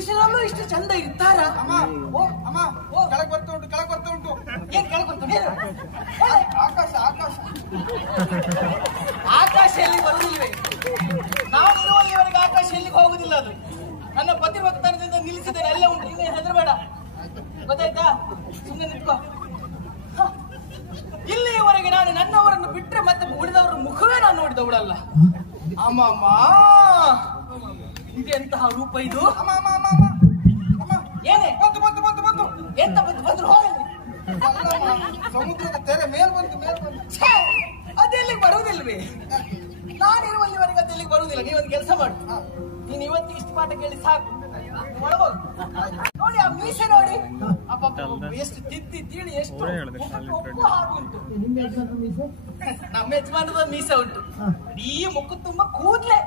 ಪುರುಷರಲ್ಲೂ ಇಷ್ಟು ಚಂದ ಇರ್ತಾರ? ಅಮ್ಮ ಓ ಅಮ್ಮ ಓ ಕೆಳಗೆ ಬರ್ತಾ ಉಂಟು ಕೆಳಗೆ ಬರ್ತಾ ಉಂಟು. ಏನ್ ಕೇಳ್ಕೊಂತ ಆಕಾಶ ಆಕಾಶ ಆಕಾಶ ಎಲ್ಲಿ ಬರುವುದಿಲ್ವೇ? ನಾನಿರುವಲ್ಲಿವರೆಗೆ ಆಕಾಶ ಎಲ್ಲಿಗೆ ಹೋಗುದಿಲ್ಲ. ಅದು ನನ್ನ ಪತಿಭಕ್ತನದಿಂದ ನಿಲ್ಲಿಸಿದ್ದೇನೆ, ಎಲ್ಲ ಉಂಟು. ನೀನೇ ಹೆದರಬೇಡ, ಗೊತ್ತಾಯ್ತಾ? ಸುಮ್ಮನೆ ನಿಂತ್ಕೋ. ಇಲ್ಲಿಯವರೆಗೆ ನಾನು ನನ್ನವರನ್ನು ಬಿಟ್ಟರೆ ಮತ್ತೆ ಉಳಿದವರ ಮುಖವೇ ನಾನು ನೋಡಿದವಳಲ್ಲ. ಅಮ್ಮಮ್ಮ, ಇದೆಂತಹ ರೂಪ ಇದು? ಅಮ್ಮ ಅಮ್ಮ ಅಮ್ಮ ಅಮ್ಮ ಅಮ್ಮ ಏನೇ ಬಂತು ಬಂತು ಬಂತು ಬಂತು. ಎಂತ ಬಂದ್ರು ಹೋಗಲಿ. ಸಮುದ್ರದ ತೆರೆ ಮೇಲ್ ಬಂತು ಮೇಲ್ ಬಂತು. ಅದೆಲ್ಲಿಗೆ ಬರುವುದಿಲ್ವೇ? ನಾನಿರುವಲ್ಲಿವರೆಗೆ ಅದೆಲ್ಲಿಗೆ ಬರುವುದಿಲ್ಲ. ನೀವೊಂದು ಕೆಲಸ ಮಾಡು, ನೀನು ಇವತ್ತು ಇಷ್ಟು ಪಾಠ ಕೇಳಿ ಸಾಕು. ನೋಡಿ ಆ ಮೀಸೆ ನೋಡಿ, ಎಷ್ಟು ತಿದ್ದಿ ತಿಳಿ, ಎಷ್ಟು ಉಪ್ಪು ಹಾಗೆ ಉಂಟು. ನಮ್ಮ ಯಜಮಾನದ ಮೀಸೆ ಉಂಟು, ಈ ಮುಖ ತುಂಬಾ ಕೂದ್ಲೆ.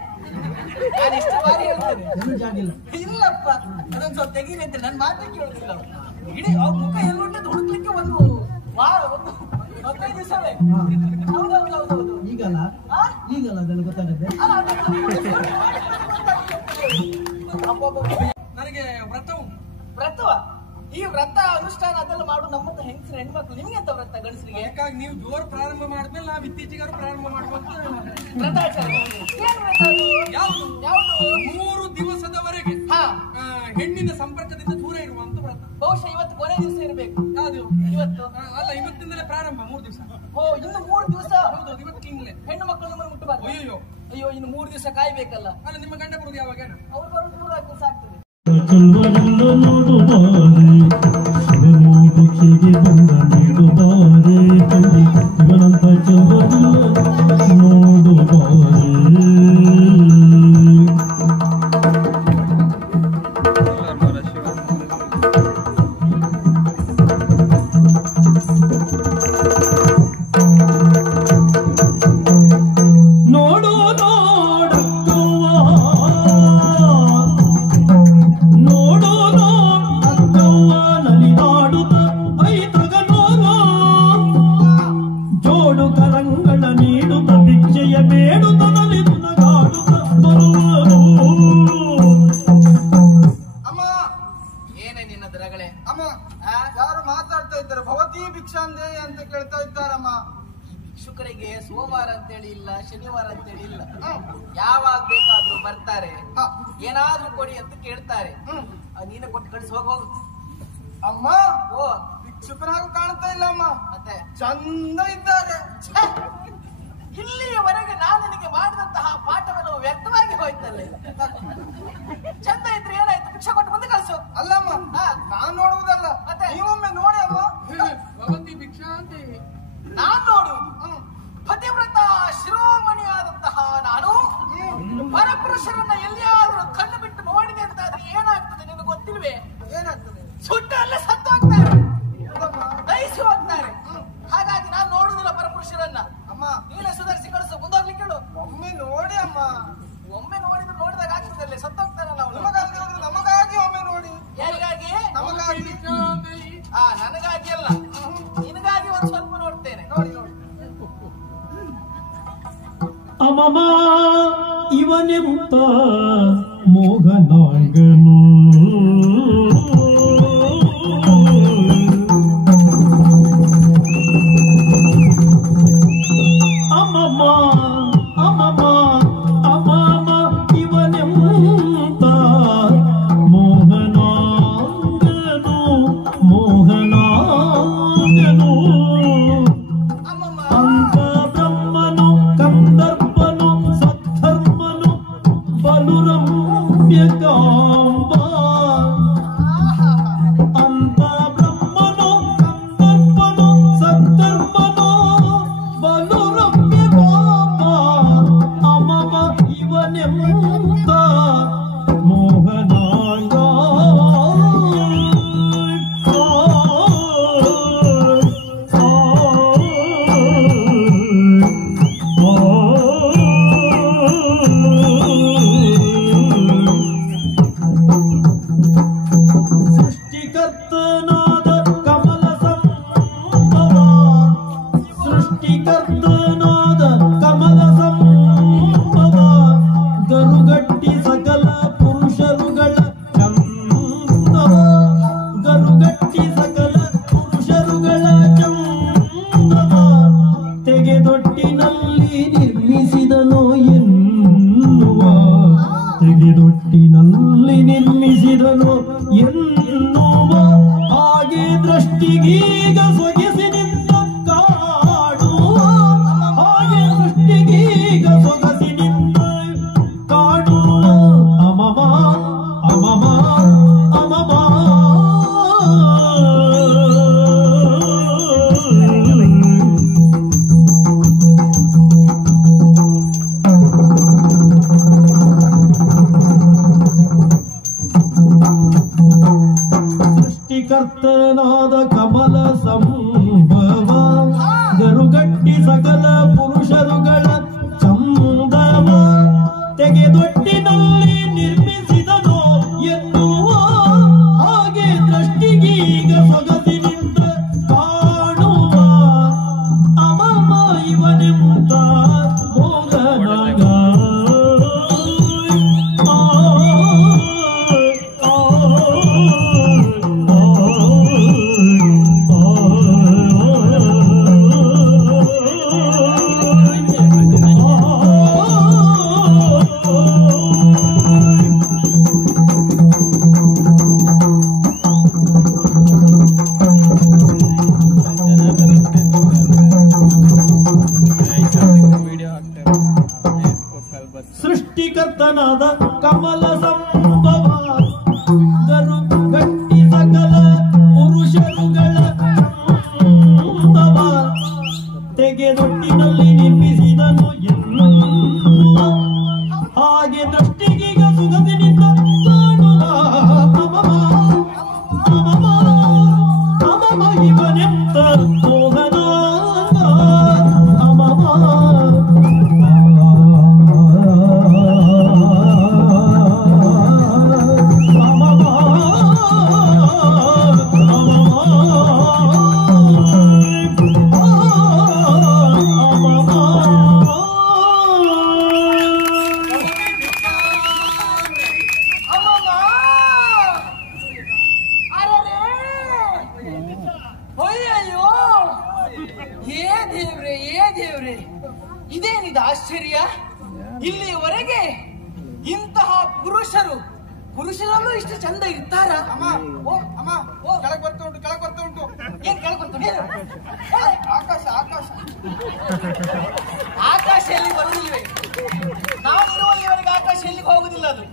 ನಾನು ಎಷ್ಟು ಬಾರಿ ಹೇಳ್ತೇನೆ, ಇಲ್ಲಪ್ಪ ಅದೊಂದು ಸ್ವಲ್ಪ ತೆಗೀರಿ ಅಂತ. ನನ್ನ ಮಾತೇ ಕೇಳುದಿಲ್ಲ. ಇಡೀ ಅವ್ರ ಮುಖ ಎಲ್ಲುಂಟು ಹುಡುಕ್ಲಿಕ್ಕೆ ಒಂದು 15 ದಿವಸ ಬೇಕು. ಹೌದೌದೌದೌದು. ಈಗಲ್ಲ ಅದೆಲ್ಲ ಗೊತ್ತಾಗುತ್ತೆ. ನನಗೆ ವ್ರತವು ವ್ರತವ? ಈ ವ್ರತ ಅನುಷ್ಠಾನ ಅದೆಲ್ಲ ಮಾಡು ನಮ್ಮಂತ ಹೆಂಗಸರು ಹೆಣ್ಮಕ್ಳು. ನಿಮ್ಗೆ ಅಂತ ವ್ರತ ಗಂಡಸರಿಗೆ? ಯಾಕಾಗಿ ನೀವು ಜೋರು ಪ್ರಾರಂಭ ಮಾಡಿದ್ಮೇಲೆ ನಾವು ಇತ್ತೀಚೆಗೆ ಪ್ರಾರಂಭ ಮಾಡ್ಬೇಕು. ವ್ರತಾಚಾರ ಏನ್ ವ್ರತ ಅದು? ಯಾವುದು ಯಾವುದು? 3 ದಿವಸದವರೆಗೆ ಹೆಣ್ಣಿನ ಸಂಪರ್ಕದಿಂದ ದೂರ ಇರುವಂತ ವ್ರತ. ಬಹುಶಃ ಇವತ್ತು ಕೊನೆ ದಿವಸ ಇರಬೇಕು. ಯಾವುದು? ಇವತ್ತು ಅಲ್ಲ, ಇವತ್ತಿಂದಲೇ ಪ್ರಾರಂಭ 3 ದಿವಸ. ಓ, ಇನ್ನು 3 ದಿವಸ? ಹೌದು, ಇವತ್ತಿಂದಲೇ. ಹೆಣ್ಣು ಮಕ್ಕಳು ನಮ್ಮನ್ನು ಮುಟ್ಟಬಾರ್ದು. ಅಯ್ಯೋ ಅಯ್ಯೋ, ಇನ್ನು 3 ದಿವಸ ಕಾಯ್ಬೇಕಲ್ಲ. ಅಲ್ಲ, ನಿಮ್ಮ ಗಂಡ ಬರುದು ಯಾವಾಗ? ಅವ್ರು ಬರೋದು 3 ದಿವಸ ಆಗ್ತದೆ. ಶುಕ್ರಿಗೆ ಸೋಮವಾರ ಅಂತೇಳಿ ಇಲ್ಲ, ಶನಿವಾರ ಅಂತೇಳಿ ಇಲ್ಲ. ಯಾವಾಗ ಬೇಕಾದ್ರೂ ಬರ್ತಾರೆ, ಏನಾದ್ರೂ ಕೊಡಿ ಅಂತ ಕೇಳ್ತಾರೆ. ನೀನು ಕೊಟ್ಟು ಕಳಿಸಿ ಹೋಗೋದು. ಅಮ್ಮ ಓ, ಭಿಕ್ಷುಕನಾಗೂ ಕಾಣ್ತಾ ಇಲ್ಲ ಅಮ್ಮ. ಮತ್ತೆ ಚಂದ ಇದ್ದಾರೆ. ಇಲ್ಲಿಯವರೆಗೆ ನಾನು ನಿನಗೆ ಮಾಡಿದಂತಹ ಪಾಠವನ್ನು ವ್ಯರ್ಥವಾಗಿ ಹೋಯ್ತಲ್ಲ. ಚಂದ ಇದ್ರೆ ಏನಾಯ್ತು? ಭಿಕ್ಷೆ ಕೊಟ್ಟು ಮುಂದೆ ಕಳಿಸು. ಅಲ್ಲಮ್ಮ, ನಾನ್ ನೋಡುವುದಲ್ಲ, ಮತ್ತೆ ನೀವೊಮ್ಮೆ ನೋಡಿ ಅಮ್ಮ. ಭಗವತಿ ಭಿಕ್ಷಾ ಅಂತ ನಾನ್ ನೋಡುವುದು ಪತಿವ್ರತ ಶಿರೋಮಣಿಯಾದಂತಹ ನಾನು ಪರಪುರುಷರನ್ನ ಎಲ್ಲಿಯಾದ್ರೂ ಕಣ್ಣು ಬಿಟ್ಟು ನೋಡಿದೆ ಅಂತಾದ್ರೆ ಏನಾಗ್ತದೆ ನಿನಗೆ ಗೊತ್ತಿಲ್ವೇ? ಏನಾಗ್ತದೆ? ಸುಟ್ಟಲ್ಲೇ ಸತ್ತು ಹೋಗ್ತಾರೆ, ದಹಿಸಿ ಹೋಗ್ತಾರೆ. ಹಾಗಾಗಿ ನಾನು ನೋಡುದಿಲ್ಲ ಪರಪುರುಷರನ್ನ. ಅಮ್ಮ, ನೀನೇ ಸುಧಾರಿಸಿ ಕಳಿಸು, ಮುಂದೋಗ್ಲಿಕ್ಕೆ ಹೇಳು. ಒಮ್ಮೆ ನೋಡಿ ಅಮ್ಮ. ಒಮ್ಮೆ ನೋಡಿದ್ರೆ ನೋಡಿದಾಗ ಆಗ್ತದಲ್ಲೇ, ಸತ್ತು ಹೋಗ್ತಾರಲ್ಲ ಅವನು. ನಮಗಾಗಿ ಒಮ್ಮೆ ನೋಡಿ. ಯಾರಿಗಾಗಿ? ನಮಗಾಗಿ. ನನಗಾಗಿ ಅಲ್ಲ, ನಿನಗಾಗಿ ಒಂದು ಸ್ವಲ್ಪ ನೋಡ್ತೇನೆ. ನೋಡಿ ನೋಡಿ. ಅಮಮ ಇವನೆಂತ ಮೋಹನಾಂಗನು, ಅಮಮ ಅಮಮ ಅಮಮ ಇವನೆಂತ ಮೋಹನಾಂಗನು, ಮೋಹನಾಂಗನು. ಅಂತ ಬ್ರಹ್ಮನು ಕಂದರ್ಪನು ಸದ್ಧರ್ಮನು ಬಲುರಮ್ಯಕಾಂಬ ನಿರ್ಮಿಸಿದನು ಎನ್ನುವ ಹಾಗೆ ದೃಷ್ಟಿಗೀಗ ಸೊಗಸಿ ನಿಂತ ಕಾಡುವ ಹಾಗೆ ದೃಷ್ಟಿಗೀಗ ಸೊಗಸಿ ನಿಂತ ಕಾಡುವ ಅಮಮ ಅಮಮ ಅಮಮ ಕರ್ತನಾದ ಕಮಲ ಸಂಭವ ಗರುಗಟ್ಟಿ ಸಕಲ ಪುರುಷರುಗಳ ಚಂದವ ತೆಗೆದೊಟ್ಟಿನಲ್ಲಿ ನಿರ್ಮಿಸಿದನು ಎನ್ನುವ ಹಾಗೆ ದೃಷ್ಟಿಗೀಗ ಸೊಗಸಿನಿಂದ ಕಾಣುವ ಅಮಮ ಇವನೆಂತ ಮೋಗನಾಗ ಸೃಷ್ಟಿಕರ್ತನಾದ ಕಮಲ ಸಂಭವ ಗರು ಗಟ್ಟಿ ಸಕಲ ಪುರುಷರುಗಳ ಚಂದವ ತೆಗೆದೊಟ್ಟಿನಲ್ಲಿ ನಿರ್ಮಿಸಿದನು ಎನ್ನುವ ಹಾಗೆ ದೃಷ್ಟಿಗೀಗ ಸುಗದಿನಿಂದ ಕಾಣುವ ಅಮಮ ಅಮಮ ಅಮಮ ಇವನೆಂತ ಮೋಹನ ಅಮಮ ಇದೇನಿದು ಆಶ್ಚರ್ಯ? ಇಲ್ಲಿಯವರೆಗೆ ಇಂತಹ ಪುರುಷರಲ್ಲೂ ಇಷ್ಟು ಚಂದ ಇರ್ತಾರ? ಅಮ್ಮ ಓ ಅಮ್ಮ ಓ ಕೆಳಗೆ ಬರ್ತಾ ಉಂಟು ಕೆಳಗೆ ಬರ್ತಾ ಉಂಟು. ಏನ್ ಕೇಳ್ಕೊಂತ ಆಕಾಶ ಆಕಾಶ ಆಕಾಶ ಎಲ್ಲಿ ಬರುವುದಿಲ್ವೇ? ನಾನಿರುವಲ್ಲಿವರೆಗೆ ಆಕಾಶ ಎಲ್ಲಿಗೆ ಹೋಗುದಿಲ್ಲ. ಅದು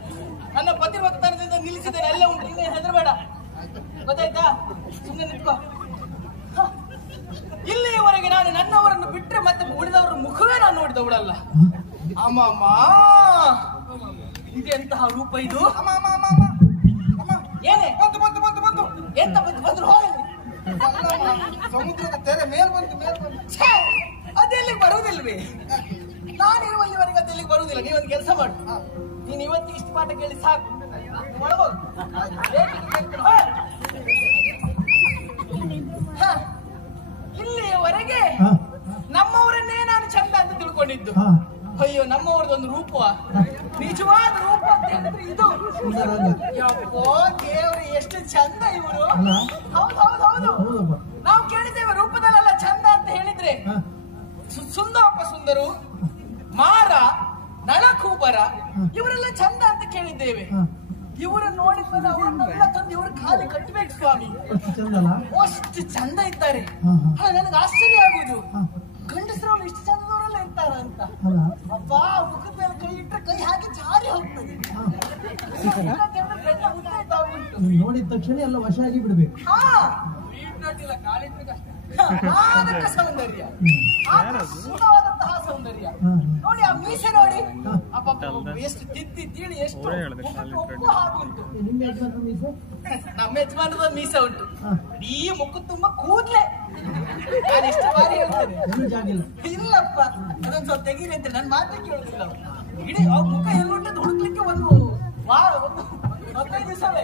ನನ್ನ ಪತಿಭಕ್ತನದಿಂದ ನಿಲ್ಲಿಸಿದ್ದೇನೆ, ಎಲ್ಲ ಉಂಟು. ಇನ್ನೇ ಹೆದರಬೇಡ, ಗೊತ್ತಾಯ್ತಾ? ಸುಮ್ಮನೆ ನಿಂತ್ಕೋ. ಇಲ್ಲಿಯವರೆಗೆ ನಾನು ನನ್ನವರನ್ನು ಬಿಟ್ಟರೆ ಮತ್ತೆ ಉಳಿದವರ ಮುಖವೇ ನಾನು ನೋಡಿದವಳಲ್ಲ. ಅಮ್ಮಮ್ಮ, ಇದೆಂತಹ ರೂಪ ಇದು? ಅಮ್ಮ ಅಮ್ಮ ಅಮ್ಮ ಅಮ್ಮ ಅಮ್ಮ ಏನೇ ಬಂತು ಬಂತು ಬಂತು ಬಂತು ಎಂತ ಬಂದ್ರು ಹೋಗಲಿ. ಸಮುದ್ರದ ತೆರೆ ಮೇಲ್ ಬಂತು ಮೇಲ್ ಬಂತು. ಅದೆಲ್ಲಿಗೆ ಬರುವುದಿಲ್ವೇ? ನಾನಿರುವಲ್ಲಿವರೆಗೆ ಅದೆಲ್ಲಿಗೆ ಬರುವುದಿಲ್ಲ. ನೀವೊಂದು ಕೆಲಸ ಮಾಡು, ನೀನು ಇವತ್ತಿಗೆ ಇಷ್ಟು ಪಾಠ ಕೇಳಿ ಸಾಕು. ಒಳಗೋದು ಇಲ್ಲಿಯವರೆಗೆ ನಮ್ಮವರನ್ನೇ ನಾನು ಚಂದ ಅಂತ ತಿಳ್ಕೊಂಡಿದ್ದು. ಅಯ್ಯೋ, ನಮ್ಮವ್ರದೊಂದು ರೂಪ, ನಿಜವಾದ ರೂಪ ಅಂತ ಹೇಳಿದ್ರೆ ಇದು. ಯಪ್ಪೋ ದೇವ್ರು, ಎಷ್ಟು ಚಂದ ಇವರು. ಹೌದು ಹೌದು ಹೌದು, ನಾವು ಕೇಳಿದ್ದೇವೆ ರೂಪದಲ್ಲೆಲ್ಲ ಚಂದ ಅಂತ ಹೇಳಿದ್ರೆ ಸುಂದರಪ್ಪ ಸುಂದರು, ಮಾರ, ನಳಕೂಬರ ಇವರೆಲ್ಲ ಚಂದ ಅಂತ ಕೇಳಿದ್ದೇವೆ. ಇವರನ್ನು ನೋಡಿದ್ಮೇಲೆ ಅವರನ್ನೆಲ್ಲ ತಂದು ಇವ್ರ ಖಾಲಿ ಕಟ್ಟಬೇಕು ಸ್ವಾಮಿ. ಅಷ್ಟು ಚಂದ ಇದ್ದಾರೆ. ನನಗೆ ಆಶ್ಚರ್ಯ ಆಗುದು, ಗಂಡಸರವ್ರು ಇಷ್ಟು ಚಂದದವರೆಲ್ಲ ಇರ್ತಾರ ಅಂತ. ಅಪ್ಪ, ಮುಖದ ಮೇಲೆ ಕೈ ಇಟ್ಟರೆ ಕೈ ಹಾಕಿ ಜಾರಿ ಹೋಗ್ತದೆ. ನೋಡಿದ ತಕ್ಷಣ ಎಲ್ಲ ವಶ ಆಗಿ ಬಿಡ್ಬೇಕು. ಸೌಂದರ್ಯ, ಸುಂದರವಾದಂತಹ ಸೌಂದರ್ಯ ನೋಡಿ. ಆ ಮೀಸೆ ನೋಡಿ, ಎಷ್ಟು ತಿದ್ದಿ ತೀಳಿ, ಎಷ್ಟು ಒಪ್ಪು ಹಾಗುಂಟು. ನಮ್ಮ ಯಜಮಾನದ ಮೀಸೆ ಉಂಟು, ಈ ಮುಖ ತುಂಬಾ ಕೂದ್ಲೆ. ನಾನು ಎಷ್ಟು ಬಾರಿ ಹೇಳ್ತೇನೆ, ಇಲ್ಲಪ್ಪ ಅದೊಂದು ಸ್ವಲ್ಪ ತೆಗೀರಿ ಅಂತ. ನನ್ನ ಮಾತೇ ಕೇಳುದಿಲ್ಲ. ಇಡೀ ಅವ್ರ ಮುಖ ಎಲ್ಲುಂಟು ಹುಡುಕ್ಲಿಕ್ಕೆ ಒಂದು 15 ದಿವಸವೇ.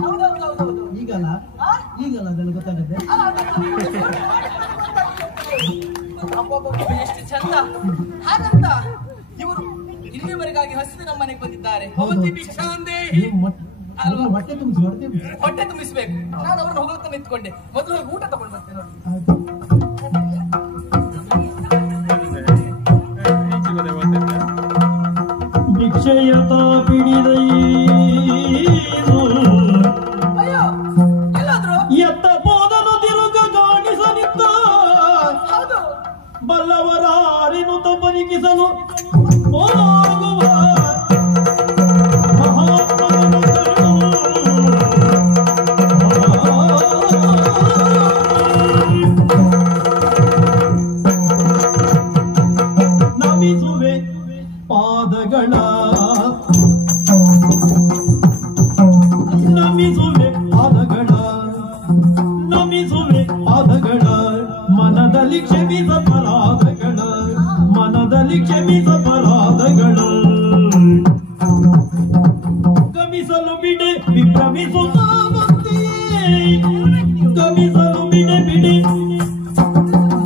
ಹೌದೌದೌದೌದು. ಈಗಲ್ಲ ಅದೆಲ್ಲ ಗೊತ್ತಾಗುತ್ತೆ. ಎಷ್ಟು ಚಂದ. ಹಾಗಂತ ಇವರು ಇಲ್ಲಿವರೆಗಾಗಿ ಹಸಿದು ನಮ್ಮ ಮನೆಗೆ ಬಂದಿದ್ದಾರೆ. ಹೊಟ್ಟೆ ತುಂಬಿಸ್ಬೇಕು. ನಾನು ಅವ್ರನ್ನ ಹೋಗ್ತಾ ನಿಂತ್ಕೊಂಡೆ. ಮೊದಲು ಹೋಗಿ ಊಟ ತಗೊಂಡು ಬರ್ತೇನೆ ನೋಡಿ. ಭಿಕ್ಷೆಯತ ಪಿಡಿದೈ ವಿಭ್ರಮಿಸುತ್ತ ಬಂದಿಯೇ ಗಮಿಸಲು ಬಿಡೆ ಬಿಡೆ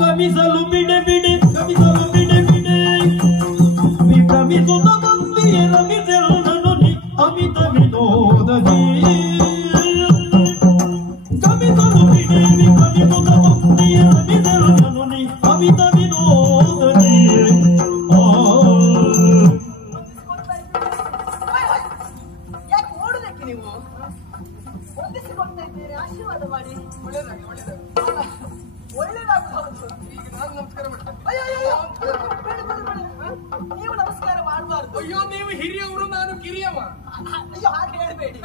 ಗಮಿಸಲು ಬಿಡೆ ಬಿಡೆ ಗಮಿಸಲು ಬಿಡೆ ಬಿಡೆ ವಿಭ್ರಮಿಸುತ್ತ ಬಂದಿಯೇ ರಮಿಸೆಲ್ಲನು ನೀ ಅಮಿತ ವಿನೋದದಿ ಗಮಿಸಲು ಬಿಡೆ ವಿಭ್ರಮಿಸುತ್ತ ಬಂದಿಯೇ ರಮಿಸೆಲ್ಲನು ನೀ ಅಮಿತ ವಿನೋದದಿ ಯಾಕೆ ಓಡೋದಕ್ಕೆ ನೀವು ಹೊಂದಿಸಿಕೊಳ್ತಾ ಇದ್ದೀರಿ? ಆಶೀರ್ವಾದ ಮಾಡಿ. ಒಳ್ಳೇದಾಗಿ ಒಳ್ಳೇದಾಗಿ. ಒಳ್ಳೇದಾಗುವುದು. ಈಗ ನಾನು ನಮಸ್ಕಾರ ಮಾಡ್ತೇನೆ. ಅಯ್ಯೋ ಅಯ್ಯೋ ಬೇಡ ಬೇಡ ಬೇಡ. ನೀವು ನಮಸ್ಕಾರ ಮಾಡಬಾರ್ದು. ಅಯ್ಯೋ ನೀವು ಹಿರಿಯವರು ನಾನು ಕಿರಿಯವ. ಅಯ್ಯೋ ಹಾಗೆ ಹೇಳ್ಬೇಡಿ.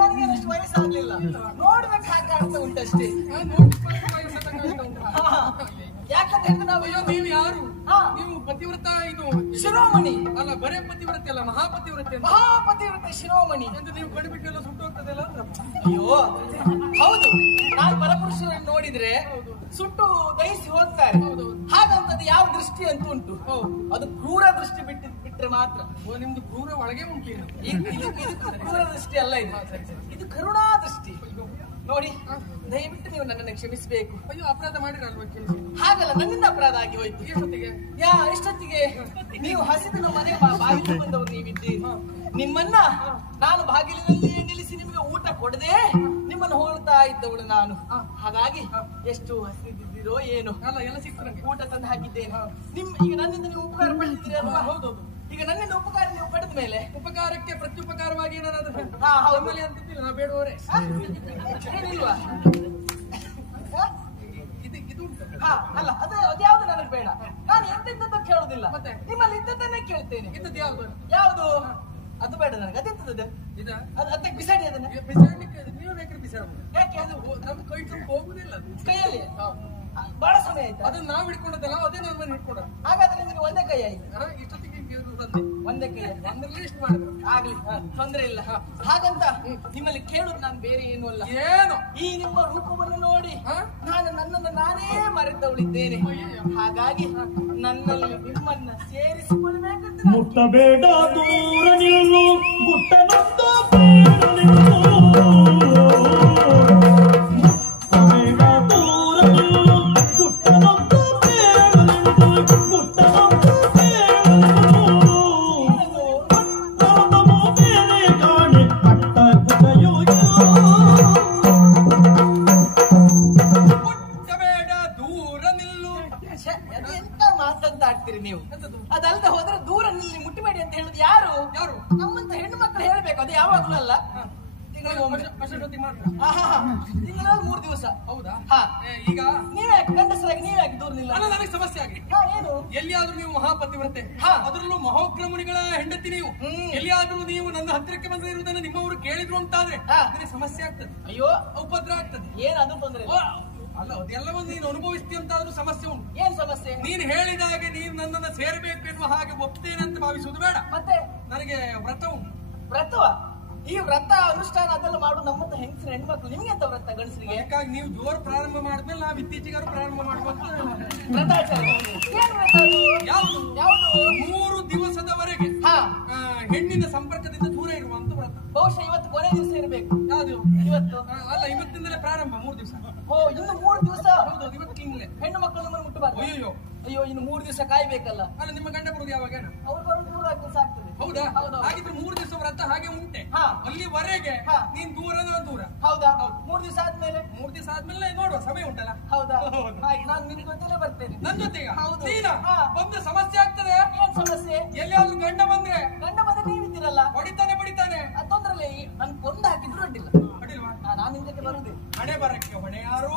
ನನಗೇನಷ್ಟು ವಯಸ್ಸಾಗ್ಲಿಲ್ಲ. ನೋಡ್ಬೇಕು ಹಾಗೆ ಕಾಣ್ತಾ ಉಂಟಷ್ಟೇ. ಯಾಕಂತ ಹೇಳಿದ್ರೆ ನಾವು ಅಯ್ಯೋ ನೀವು ಯಾರು? ಹಾ. ನೀವು ಪತಿವ್ರತ ಇದು ಶಿರೋಮಣಿ ಅಲ್ಲ, ಬರೇ ಪತಿವ್ರತೆ ಅಲ್ಲ, ಮಹಾಪತಿವ್ರತೆ ಅಂತ. ಮಹಾಪತಿವ್ರತೆ ಶಿರೋಮಣಿ ಎಂದು ನೀವು ಕಡಿಬಿಟ್ಟೆಲ್ಲ ಸುಟ್ಟು ಹೋಗ್ತದಲ್ಲ. ಅಯ್ಯೋ ಹೌದು. ನಾನು ಪರಪುರುಷರನ್ನು ನೋಡಿದ್ರೆ ಸುಟ್ಟು ದಹಿಸಿ ಹೋಗ್ತಾರೆ. ಹಾಗಂತದ್ದು ಯಾವ ದೃಷ್ಟಿ ಅಂತ ಉಂಟು. ಅದು ಕ್ರೂರ ದೃಷ್ಟಿ ಬಿಟ್ರೆ ಮಾತ್ರ. ಓ ನಿಮ್ದು ಕ್ರೂರ ಒಳಗೆ ಉಂಟು. ಇದು ಕ್ರೂರ ದೃಷ್ಟಿ ಅಲ್ಲ. ಇದು ಕರುಣಾ ದೃಷ್ಟಿ. ನೋಡಿ, ದಯವಿಟ್ಟು ನೀವು ನನ್ನನ್ನು ಕ್ಷಮಿಸಬೇಕು. ಅಯ್ಯೋ ಅಪರಾಧ ಮಾಡಿರಲ್ವ? ಕ್ಷಮಿಸಿ. ಹಾಗಲ್ಲ, ನನ್ನಿಂದ ಅಪರಾಧ ಆಗಿ ಹೋಯ್ತು. ಎಷ್ಟೊತ್ತಿಗೆ? ಎಷ್ಟೊತ್ತಿಗೆ? ನೀವು ಹಸಿದು ನಮ್ಮ ಮನೆ ಬಾಗಿಲು ಬಂದವರು ನೀವಿದ್ದೀರಿ. ನಿಮ್ಮನ್ನ ನಾನು ಬಾಗಿಲಿನಲ್ಲಿಯೇ ನಿಲ್ಲಿಸಿ ನಿಮಗೆ ಊಟ ಕೊಡದೆ ನಿಮ್ಮನ್ನು ಹೋಳ್ತಾ ಇದ್ದವಳು ನಾನು. ಹಾಗಾಗಿ ಎಷ್ಟು ಹಸಿದಿದ್ದೀರೋ ಏನು. ಅಲ್ಲ, ಎಲ್ಲ ಸಿಕ್ತು ನಂಗೆ. ಊಟ ತಂದು ಹಾಕಿದ್ದೇನೆ. ಈಗ ನನ್ನಿಂದ ನೀವು ಉಪಕಾರ ಪಡೆದಿದ್ದೀರಿ ಅಲ್ವಾ? ಹೌದೌದು. ಈಗ ನನ್ನಿಂದ ಉಪಕಾರ ನೀವು ಪಡೆದ ಮೇಲೆ ಉಪಕಾರಕ್ಕೆ ಪ್ರತ್ಯುಪಕಾರವಾಗಿ ಏನಾದ್ರು ಹೌದು. ನಮ್ಮಲ್ಲಿ ಅಂತಿದ್ದಿಲ್ಲ, ನಾವು ಬೇಡುವವರೇ. ಏನಿಲ್ವಾ? ಇದು ಉಂಟು. ಅಲ್ಲ, ಅದ್ಯಾವುದು ನನಗೆ ಬೇಡ. ನಾನು ಎಂತೆಂತ ಕೇಳುದಿಲ್ಲ. ಮತ್ತೆ? ನಿಮ್ಮಲ್ಲಿ ಇದ್ದದ್ದನ್ನೇ ಕೇಳ್ತೇನೆ. ಇದ್ದದ್ದು ಯಾವ್ದು? ಯಾವುದು? ಅದು ಬೇಡ ನನಗೆ. ಅದೆಂತದ್ದು? ಇದ ಅದಕ್ಕೆ ಬಿಸಾಡಿ ಅದನ್ನ. ಬಿಸಾಡ್ಲಿಕ್ಕೆ ನೀವು ಬೇಕಾದ್ರೆ ಬಿಸಾಡ್ಬೋದು. ಯಾಕೆ? ಅದು ನಮ್ಮ ಕೈ ತುಂಬ ಹೋಗುದಿಲ್ಲ ಅದು. ಕೈಯಲ್ಲಿ ಬಹಳ ಸಮಯ ಆಯ್ತು. ಅದನ್ನ ನಾವು ಹಿಡ್ಕೊಂಡದಲ್ಲ, ಅದೇ ನಮ್ಮ ಮನೆ ಹಿಡ್ಕೊಂಡ. ಹಾಗಾದ್ರೆ ನಿಮಗೆ ಒಂದೇ ಕೈ ಆಯ್ತು. ಇಷ್ಟೊತ್ತಿಗೆ ತಂದೆ ಒಂದೇ ಕೈ ಒಂದರಲ್ಲಿ ಎಷ್ಟು ಮಾಡಿದ್ರು ಆಗ್ಲಿ, ತೊಂದ್ರೆ ಇಲ್ಲ. ಹಾಗಂತ ನಿಮ್ಮಲ್ಲಿ ಕೇಳುದು ನಾನು ಬೇರೆ ಏನು ಅಲ್ಲ. ಏನು? ಈ ನಿಮ್ಮ ರೂಪವನ್ನು ನೋಡಿ ನಾನು ನನ್ನನ್ನು ನಾನೇ ಮರೆತವಳಿದ್ದೇನೆ. ಹಾಗಾಗಿ ನನ್ನಲ್ಲಿ ನಿಮ್ಮನ್ನ ಸೇರಿಸಿಕೊಳ್ಬೇಕಂತ ಮುಟ್ಟಬೇಡ ದೂರ ನಿಲ್ಲು ಗುಟ್ಟನೊಂದ ಬೇಡ ನಿಲ್ಲು ಮುಟ್ಟಬೇಡ ದೂರ ನಿಲ್ಲು ಗುಟ್ಟನೊಂದ ಬೇಡ ನಿಲ್ಲು ಗುಟ್ಟನೊಂದ ಬೇಡ ನಿಲ್ಲು ನಮೋ ಬೇರೆ ಕಾಣೆ ಪಟ್ಟ ಕುಟಯೋಗ್ಯ ಮುಟ್ಟಬೇಡ ದೂರ ನಿಲ್ಲು. ಎಂತ ಮಾತಂತ ಆಡ್ತೀರಿ ನೀವು? ಅದಲ್ಲದೆ ಹೋದ್ರೆ ದೂರ ನಿಲ್ಲಿ ಮುಟ್ಟಿಬೇಡಿ ಅಂತ ಹೇಳುದು ಯಾರು? ಯಾರು? ನಮ್ಮಂತ ಹೆಣ್ಣು ಮಕ್ಕಳು ಹೇಳ್ಬೇಕು. ಅದು ಯಾವಾಗ್ಲೂ ಅಲ್ಲ. ವರ್ಷದೊತ್ತಿಗೆ ಮಾತ್ರ. ತಿಂಗಳಲ್ಲಿ 3 ದಿವಸ. ಹೌದಾ? ಹಾ. ಈಗ ನೀವ್ಯಾಕೆ ಗಂಡಸರಾಗಿ ನೀವ್ಯಾಕೆ ದೂರ ನಿಲ್ಲ? ಅಲ್ಲ, ನನಗೆ ಸಮಸ್ಯೆ ಆಗಿ. ಏನು? ಎಲ್ಲಿಯಾದ್ರೂ ನೀವು ಮಹಾಪತಿವ್ರತೆ, ಅದರಲ್ಲೂ ಮಹೋಗ್ರಮುನಿಗಳ ಹೆಂಡತಿ ನೀವು, ಎಲ್ಲಿಯಾದ್ರೂ ನೀವು ನನ್ನ ಹತ್ತಿರಕ್ಕೆ ಬಂದಿರುವುದನ್ನು ನಿಮ್ಮವರು ಕೇಳಿದ್ರು ಅಂತಾದ್ರೆ ನನಗೆ ಸಮಸ್ಯೆ ಆಗ್ತದೆ. ಅಯ್ಯೋ, ಉಪದ್ರ ಆಗ್ತದೆ. ಏನ್ ಅದು ತೊಂದ್ರೆ ಇಲ್ಲ. ಅಲ್ಲ, ಅದೆಲ್ಲವನ್ನು ನೀನು ಅನುಭವಿಸ್ತೀಯ ಅಂತಾದ್ರೂ ಸಮಸ್ಯೆ ಉಂಟು. ಏನ್ ಸಮಸ್ಯೆ? ನೀನು ಹೇಳಿದಾಗೆ ನೀನು ನನ್ನನ್ನು ಸೇರಬೇಕು ಎನ್ನುವ ಹಾಗೆ ಒಪ್ತೇನೆ ಅಂತ ಭಾವಿಸುವುದು ಬೇಡ. ಮತ್ತೆ ನನಗೆ ವ್ರತ ಉಂಟು. ವ್ರತವ? ಈ ವ್ರತ ಅನುಷ್ಠಾನ ಅದೆಲ್ಲ ಮಾಡು ನಮ್ಮಂತ ಹೆಂಗಸರು ಹೆಣ್ಮಕ್ಳು. ನಿಮ್ಗೆ ಅಂತ ವ್ರತ ಗಂಡಸರಿಗೆ? ಯಾಕಾಗಿ ನೀವು ಜೋರು ಪ್ರಾರಂಭ ಮಾಡಿದ್ಮೇಲೆ ನಾವು ಇತ್ತೀಚೆಗಾರು ಪ್ರಾರಂಭ ಮಾಡುವಂತ ವ್ರತಾಚಾರ. ಏನ್ ವ್ರತ ಅದು? ಯಾವುದು? ಯಾವುದು? 3 ದಿವಸದವರೆಗೆ ಹೆಣ್ಣಿನ ಸಂಪರ್ಕದಿಂದ ದೂರ ಇರುವಂತ ವ್ರತ. ಬಹುಶಃ ಇವತ್ತು ಕೊನೆ ದಿವಸ ಇರಬೇಕು. ಯಾವುದು? ಇವತ್ತು ಅಲ್ಲ, ಇವತ್ತಿಂದಲೇ ಪ್ರಾರಂಭ. 3 ದಿವಸ. ಓ, ಇನ್ನು 3 ದಿವಸ? ಹೌದು, ಇವತ್ತಿಂದಲೇ. ಹೆಣ್ಣು ಮಕ್ಕಳು ನಮ್ಮನ್ನು ಮುಟ್ಟಬಾರ್ದು. ಅಯ್ಯೋ ಅಯ್ಯೋ, ಇನ್ನು 3 ದಿವಸ ಕಾಯ್ಬೇಕಲ್ಲ. ಅಲ್ಲ, ನಿಮ್ಮ ಗಂಡ ಬರುದು ಯಾವಾಗ? ಅವ್ರು ಬರೋದು 3 ದಿವಸ ಆಗ್ತದೆ. ಹೌದಾ? ಹೌದು. ಹಾಗಿದ್ರೆ 3 ದಿವಸ ವ್ರತ ಹಾಗೆ ಉಂಟೆ. ಅಲ್ಲಿವರೆಗೆ ನೀನ್ ದೂರ, ನಾನು ದೂರ. ಹೌದಾ? 3 ದಿವಸ ಆದ್ಮೇಲೆ? 3 ದಿವಸ ಆದ್ಮೇಲೆ ನೋಡುವ, ಸಮಯ ಉಂಟಲ್ಲ. ಹೌದಾ? ಆಯ್ತು, ನಾನು ನಿನ್ ಜೊತೆಲೇ ಬರ್ತೇನೆ. ನನ್ ಜೊತೆಗ? ಹೌದು. ನೀನಾ? ಒಂದು ಸಮಸ್ಯೆ ಆಗ್ತದೆ. ಏನ್ ಸಮಸ್ಯೆ? ಎಲ್ಲಿಯಾದ್ರೂ ಗಂಡ ಬಂದ್ರೆ? ಗಂಡ ಬಂದ್ರೆ ನೀವಿದ್ದೀರಲ್ಲ, ಹೊಡಿತಾನೆ. ತೊಂದ್ರೆ ನನ್ ಕೊಂದು ಹಾಕಿದ್ರು ಅಡ್ಡಿಲ್ಲ. ಅಡಿಲ್ವಾ? ನಾನು ನಿನ್ ಜೊತೆ ಬರುದೇ. ಹಣೆ ಬರಕ್ಕೆ ಹೊಣೆ ಯಾರು?